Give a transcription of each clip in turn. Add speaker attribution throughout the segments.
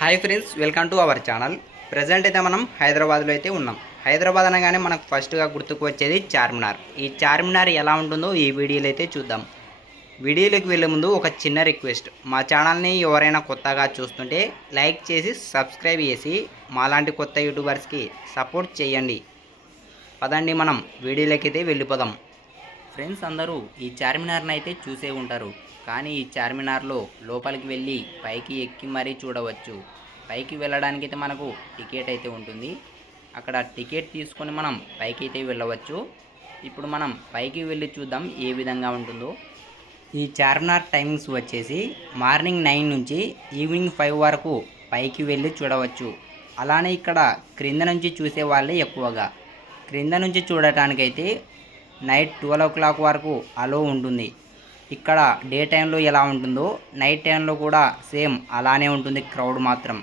Speaker 1: Hi friends welcome to our channel. Present అయితే మనం హైదరాబాద్లో అయితే ఉన్నాం. హైదరాబాద్ అనగానే మనకు ఫస్ట్గా గుర్తుకు వచ్చేది చార్మినార్. ఈ చార్మినార్ ఎలా ఉంటుందో ఈ వీడియోలో అయితే చూద్దాం. వీడియోలోకి వెళ్ళే ముందు ఒక చిన్న రిక్వెస్ట్. మా ఛానల్ని ఎవరైనా కొత్తగా చూస్తుంటే లైక్ చేసి సబ్స్క్రైబ్ చేసి మాలాంటి కొత్త యూట్యూబర్స్కి సపోర్ట్ చేయండి. పదండి మనం వీడియోలోకి అయితే వెళ్ళిపోదాం. ఫ్రెండ్స్ అందరూ ఈ చార్మినార్ని అయితే చూసే ఉంటారు. కానీ ఈ చార్మినార్లో లోపలికి వెళ్ళి పైకి ఎక్కి మరీ చూడవచ్చు. పైకి వెళ్ళడానికి అయితే మనకు టికెట్ అయితే ఉంటుంది. అక్కడ టికెట్ తీసుకొని మనం పైకి అయితే వెళ్ళవచ్చు. ఇప్పుడు మనం పైకి వెళ్ళి చూద్దాం ఏ విధంగా ఉంటుందో. ఈ చార్మినార్ టైమింగ్స్ వచ్చేసి మార్నింగ్ నైన్ నుంచి ఈవినింగ్ ఫైవ్ వరకు పైకి వెళ్ళి చూడవచ్చు. అలానే ఇక్కడ క్రింద నుంచి చూసే వాళ్ళే ఎక్కువగా. క్రింద నుంచి చూడటానికైతే నైట్ ట్వెల్వ్ ఓ క్లాక్ వరకు అలో ఉంటుంది. ఇక్కడ డే టైంలో ఎలా ఉంటుందో నైట్ టైంలో కూడా సేమ్ అలానే ఉంటుంది క్రౌడ్ మాత్రం.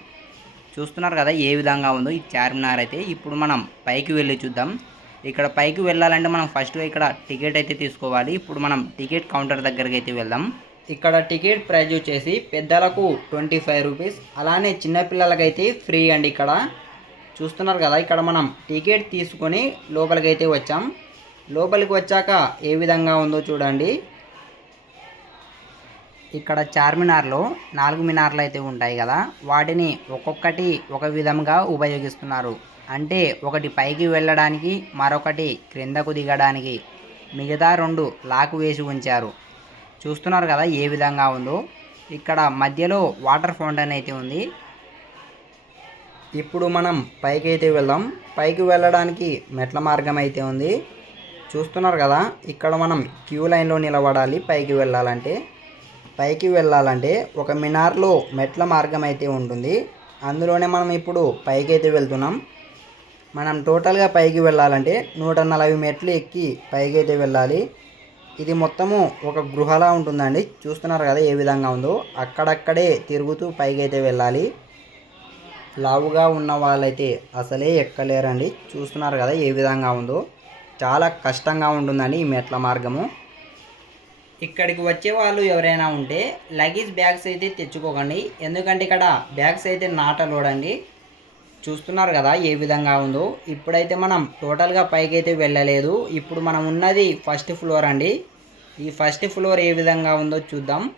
Speaker 1: చూస్తున్నారు కదా ఏ విధంగా ఉందో ఈ చార్మినార్ అయితే. ఇప్పుడు మనం పైకి వెళ్ళి చూద్దాం. ఇక్కడ పైకి వెళ్ళాలంటే మనం ఫస్ట్ ఇక్కడ టికెట్ అయితే తీసుకోవాలి. ఇప్పుడు మనం టికెట్ కౌంటర్ దగ్గరికి అయితే వెళ్దాం. ఇక్కడ టికెట్ ప్రైజ్ వచ్చేసి పెద్దలకు ట్వంటీ ఫైవ్ రూపీస్. అలానే చిన్నపిల్లలకైతే ఫ్రీ అండి ఇక్కడ. చూస్తున్నారు కదా ఇక్కడ మనం టికెట్ తీసుకొని లోపలికి అయితే వచ్చాం. లోపలికి వచ్చాక ఏ విధంగా ఉందో చూడండి. ఇక్కడ చార్మినార్లో నాలుగు మినార్లు అయితే ఉంటాయి కదా వాటిని ఒక్కొక్కటి ఒక విధంగా ఉపయోగిస్తున్నారు. అంటే ఒకటి పైకి వెళ్ళడానికి మరొకటి క్రిందకు దిగడానికి. మిగతా రెండు లాక్ వేసి ఉంచారు. చూస్తున్నారు కదా ఏ విధంగా ఉందో. ఇక్కడ మధ్యలో వాటర్ ఫౌంటైన్ అయితే ఉంది. ఇప్పుడు మనం పైకి అయితే వెళ్దాం. పైకి వెళ్ళడానికి మెట్ల మార్గం అయితే ఉంది. చూస్తున్నారు కదా ఇక్కడ మనం క్యూ లైన్లో నిలబడాలి పైకి వెళ్ళాలంటే. పైకి వెళ్ళాలంటే ఒక మినార్లో మెట్ల మార్గం అయితే ఉంటుంది. అందులోనే మనం ఇప్పుడు పైకి అయితే వెళ్తున్నాం. మనం టోటల్గా పైకి వెళ్ళాలంటే నూట నలభై మెట్లు ఎక్కి పైకి అయితే వెళ్ళాలి. ఇది మొత్తము ఒక గృహలా ఉంటుందండి. చూస్తున్నారు కదా ఏ విధంగా ఉందో. అక్కడక్కడే తిరుగుతూ పైకి అయితే వెళ్ళాలి. లావుగా ఉన్న వాళ్ళైతే అసలే ఎక్కలేరండి. చూస్తున్నారు కదా ఏ విధంగా ఉందో. చాలా కష్టంగా ఉంటుందండి ఈ మెట్ల మార్గము. ఇక్కడికి వచ్చే వాళ్ళు ఎవరైనా ఉంటే లగేజ్ బ్యాగ్స్ అయితే తెచ్చుకోకండి. ఎందుకంటే ఇక్కడ బ్యాగ్స్ అయితే నాటలోడండి. చూస్తున్నారు కదా ఏ విధంగా ఉందో. ఇప్పుడైతే మనం టోటల్గా పైకి అయితే వెళ్ళలేదు. ఇప్పుడు మనం ఉన్నది ఫస్ట్ ఫ్లోర్ అండి. ఈ ఫస్ట్ ఫ్లోర్ ఏ విధంగా ఉందో చూద్దాం.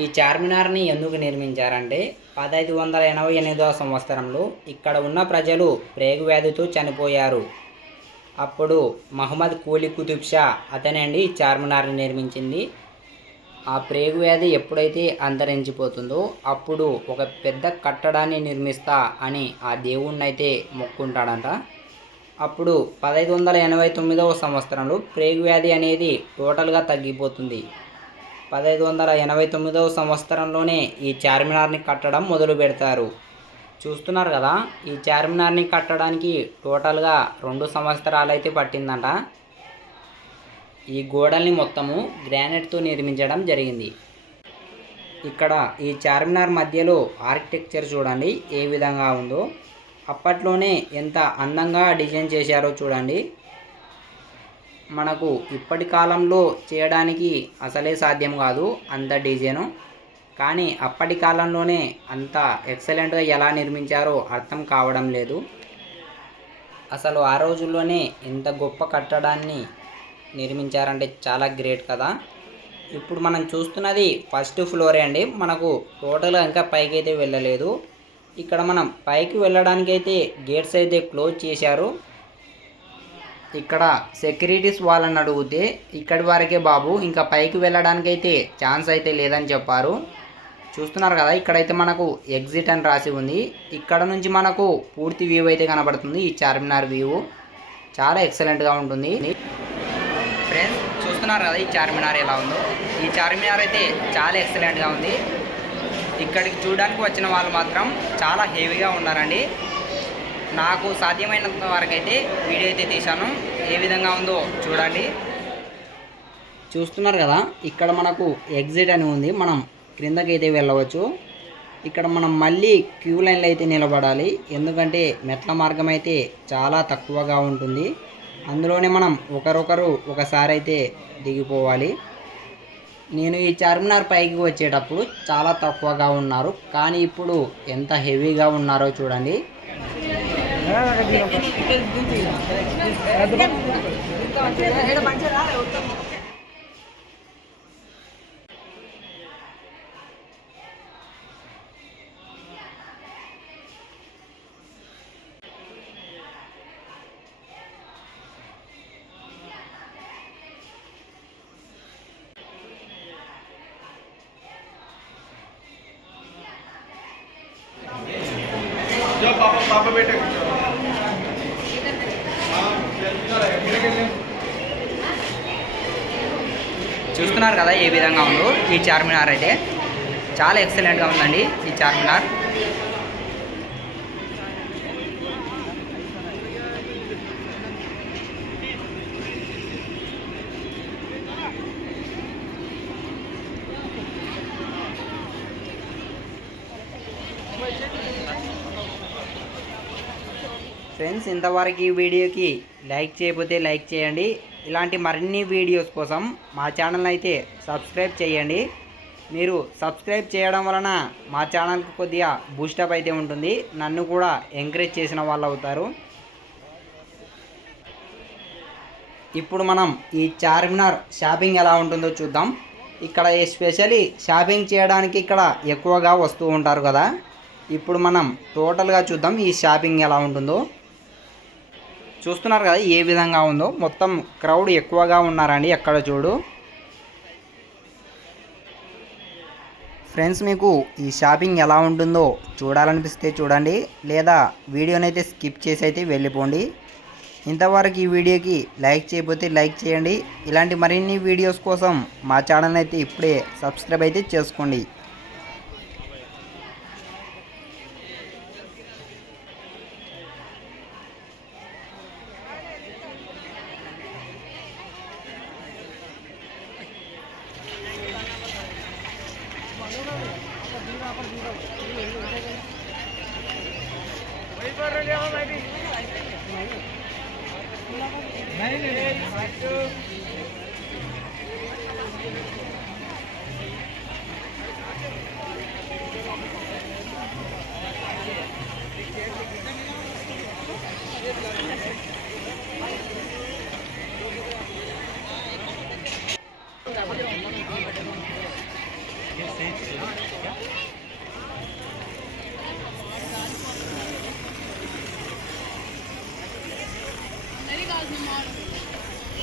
Speaker 1: ఈ చార్మినార్ని ఎందుకు నిర్మించారంటే పదహైదు వందల ఎనభై ఎనిమిదవ సంవత్సరంలో ఇక్కడ ఉన్న ప్రజలు ప్రేగు వ్యాధితో చనిపోయారు. అప్పుడు మహమ్మద్ కూలి కుతుబ్ షా అతనండి ఈ చార్మినార్ని నిర్మించింది. ఆ ప్రేగు వ్యాధి ఎప్పుడైతే అంతరించిపోతుందో అప్పుడు ఒక పెద్ద కట్టడాన్ని నిర్మిస్తా అని ఆ దేవుణ్ణి అయితే మొక్కుంటాడంట. అప్పుడు పదహైదు వందల ఎనభై తొమ్మిదవ సంవత్సరంలో ప్రేగు వ్యాధి అనేది టోటల్గా తగ్గిపోతుంది. పదహైదు వందల ఎనభై తొమ్మిదవ సంవత్సరంలోనే ఈ చార్మినార్ని కట్టడం మొదలు పెడతారు. చూస్తున్నారు కదా ఈ చార్మినార్ని కట్టడానికి టోటల్గా రెండు సంవత్సరాలు అయితే పట్టిందంట. ఈ గోడల్ని మొత్తము గ్రానైట్తో నిర్మించడం జరిగింది. ఇక్కడ ఈ చార్మినార్ మధ్యలో ఆర్కిటెక్చర్ చూడండి ఏ విధంగా ఉందో. అప్పట్లోనే ఎంత అందంగా డిజైన్ చేశారో చూడండి. మనకు ఇప్పటి కాలంలో చేయడానికి అసలే సాధ్యం కాదు అంత డిజైను. కానీ అప్పటి కాలంలోనే అంత ఎక్సలెంట్గా ఎలా నిర్మించారో అర్థం కావడం లేదు. అసలు ఆ రోజుల్లోనే ఇంత గొప్ప కట్టడాన్ని నిర్మించారంటే చాలా గ్రేట్ కదా. ఇప్పుడు మనం చూస్తున్నది ఫస్ట్ ఫ్లోరే అండి. మనకు టోటల్గా ఇంకా పైకి అయితే వెళ్ళలేదు. ఇక్కడ మనం పైకి వెళ్ళడానికి అయితే గేట్స్ అయితే క్లోజ్ చేశారు. ఇక్కడ సెక్యూరిటీస్ వాళ్ళని అడిగితే ఇక్కడి వరకే బాబు ఇంకా పైకి వెళ్ళడానికి అయితే ఛాన్స్ అయితే లేదని చెప్పారు. చూస్తున్నారు కదా ఇక్కడైతే మనకు ఎగ్జిట్ అని రాసి ఉంది. ఇక్కడ నుంచి మనకు పూర్తి వ్యూ అయితే కనబడుతుంది ఈ చార్మినార్ వ్యూ చాలా ఎక్సలెంట్గా ఉంటుంది. ఫ్రెండ్స్ చూస్తున్నారు కదా ఈ చార్మినార్ ఎలా ఉందో? ఈ చార్మినార్ అయితే చాలా ఎక్సలెంట్గా ఉంది. ఇక్కడికి చూడడానికి వచ్చిన వాళ్ళు మాత్రం చాలా హెవీగా ఉన్నారండి. నాకు సాధ్యమైనంత వరకు అయితే వీడియో అయితే తీశాను. ఏ విధంగా ఉందో చూడండి. చూస్తున్నారు కదా ఇక్కడ మనకు ఎగ్జిట్ అని ఉంది. మనం క్రిందకైతే వెళ్ళవచ్చు. ఇక్కడ మనం మళ్ళీ క్యూ లైన్లో అయితే నిలబడాలి. ఎందుకంటే మెట్ల మార్గం అయితే చాలా తక్కువగా ఉంటుంది. అందులోనే మనం ఒకరొకరు ఒకసారి అయితే దిగిపోవాలి. నేను ఈ చార్మినార్ పైకి వచ్చేటప్పుడు చాలా తక్కువగా ఉన్నారు. కానీ ఇప్పుడు ఎంత హెవీగా ఉన్నారో చూడండి.
Speaker 2: पापा पापा बेटे
Speaker 1: చూస్తున్నారు కదా ఏ విధంగా ఉందో ఈ చార్మినార్ అయితే. చాలా ఎక్సలెంట్గా ఉందండి ఈ చార్మినార్. ఫ్రెండ్స్ ఇంతవరకు ఈ వీడియోకి లైక్ చేయకపోతే లైక్ చేయండి. ఇలాంటి మరిన్ని వీడియోస్ కోసం మా ఛానల్ అయితే సబ్స్క్రైబ్ చేయండి. మీరు సబ్స్క్రైబ్ చేయడం వలన మా ఛానల్కి కొద్దిగా బూస్టప్ అయితే ఉంటుంది. నన్ను కూడా ఎంకరేజ్ చేసిన వాళ్ళు అవుతారు. ఇప్పుడు మనం ఈ చార్మినార్ షాపింగ్ ఎలా ఉంటుందో చూద్దాం. ఇక్కడ ఎస్పెషలీ షాపింగ్ చేయడానికి ఇక్కడ ఎక్కువగా వస్తూ ఉంటారు కదా. ఇప్పుడు మనం టోటల్గా చూద్దాం ఈ షాపింగ్ ఎలా ఉంటుందో. చూస్తున్నారు కదా ఏ విధంగా ఉందో. మొత్తం క్రౌడ్ ఎక్కువగా ఉన్నారండి ఎక్కడ చూడు. ఫ్రెండ్స్ మీకు ఈ షాపింగ్ ఎలా ఉంటుందో చూడాలనిపిస్తే చూడండి. లేదా వీడియోనైతే స్కిప్ చేసి అయితే వెళ్ళిపోండి. ఇంతవరకు ఈ వీడియోకి లైక్ చేయకపోతే లైక్ చేయండి. ఇలాంటి మరిన్ని వీడియోస్ కోసం మా ఛానల్ అయితే ఇప్పుడే సబ్స్క్రైబ్ అయితే చేసుకోండి. Thank you.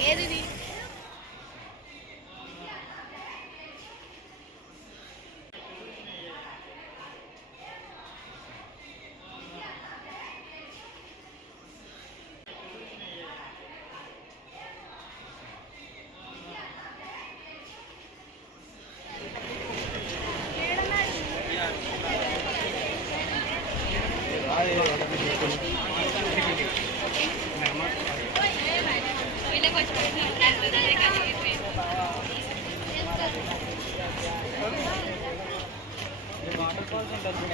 Speaker 3: ఏది
Speaker 2: వాటర్ ఫాల్స్ ఉంటుంది